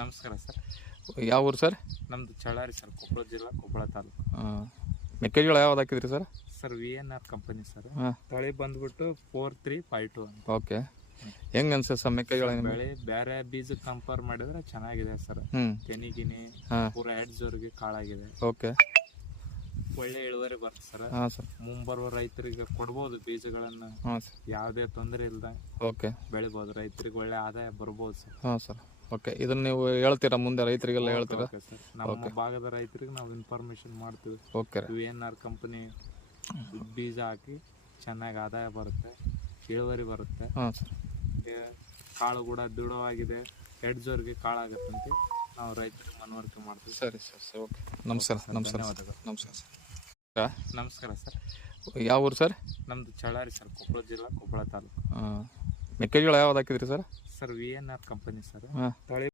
ನಮಸ್ಕಾರ ಸರ್. ಯಾವ ಊರು ಸರ್? ನಮ್ದು ಚಳ್ಳಾರಿ ಸರ್, ಕೊಪ್ಪಳ ಜಿಲ್ಲಾ, ಕೊಪ್ಪಳ ತಾಲೂಕು. ಮೆಕ್ಕೆಜೋಳ ಯಾವ್ದು ಹಾಕಿದ್ರಿ sir? Sir VNR company sir. ಹಾಂ, ತಳಿ ಬಂದ್ಬಿಟ್ಟು 4352 ಅಂತ. ಓಕೆ. ಹೆಂಗೆ ಅನ್ಸುತ್ತೆ ಸರ್ ಮೆಕ್ಕೆಜೋಳ ನಿಮ್ಗೆ? ಬೆಳೆ ಬೇರೆ ಬೀಜ ಕಂಪೇರ್ ಮಾಡಿದ್ರೆ ಚೆನ್ನಾಗಿದೆ ಸರ್. ತೆನಿಗಿನಿ ಪೂರ ಹೆಡ್ಜೋರ್ಗೆ ಕಾಳಾಗಿದೆ. ಓಕೆ, ಒಳ್ಳೆ ಇಳುವರಿ ಬರ್ತದೆ ಸರ್. ಹಾಂ ಸರ್. ಮುಂಬರುವ ರೈತರಿಗೆ ಕೊಡ್ಬೋದು ಬೀಜಗಳನ್ನ, ಹಾಂ ಸರ್. ಯಾವುದೇ ತೊಂದರೆ ಇಲ್ದ ಓಕೆ, ಬೆಳಿಬೋದು. ರೈತರಿಗೆ ಒಳ್ಳೆ ಆದಾಯ ಬರ್ಬೋದು ಸರ್. ಹಾಂ ಸರ್. ಓಕೆ, ಇದನ್ನು ನೀವು ಹೇಳ್ತೀರಾ ಮುಂದೆ ರೈತರಿಗೆಲ್ಲ ಹೇಳ್ತೀರಾ? ಓಕೆ ಸರ್, ನಮ್ಮ ಭಾಗದ ರೈತರಿಗೆ ನಾವು ಇನ್ಫಾರ್ಮೇಶನ್ ಮಾಡ್ತೀವಿ. ಓಕೆ. VNR ಕಂಪನಿ ಬೀಜ ಹಾಕಿ ಚೆನ್ನಾಗಿ ಆದಾಯ ಬರುತ್ತೆ, ಇಳುವರಿ ಬರುತ್ತೆ. ಹಾಂ ಸರ್. ಕಾಳು ಕೂಡ ದೃಢವಾಗಿದೆ, ಹೆಡ್ಜೋರ್ಗೆ ಕಾಳಾಗತ್ತಂತ ನಾವು ರೈತರಿಗೆ ಮನವರಿಕೆ ಮಾಡ್ತೀವಿ. ಸರಿ ಸರ್. Sir, okay. ನಮಸ್ಕಾರ. ನಮಸ್ಕಾರ. ನಮಸ್ಕಾರ ಸರ್. ನಮಸ್ಕಾರ ಸರ್. ಯಾವ ಊರು ಸರ್? ನಮ್ದು ಚಳ್ಳಾರಿ ಸರ್, ಕೊಪ್ಪಳ ಜಿಲ್ಲಾ, ಕೊಪ್ಪಳ ತಾಲೂಕು. ಮೆಕ್ಕೆಜೋಳ ಯಾವ್ದು ಹಾಕಿದ್ರಿ sir? Sir VNR company sir. ಹಾಂ, ತಳಿ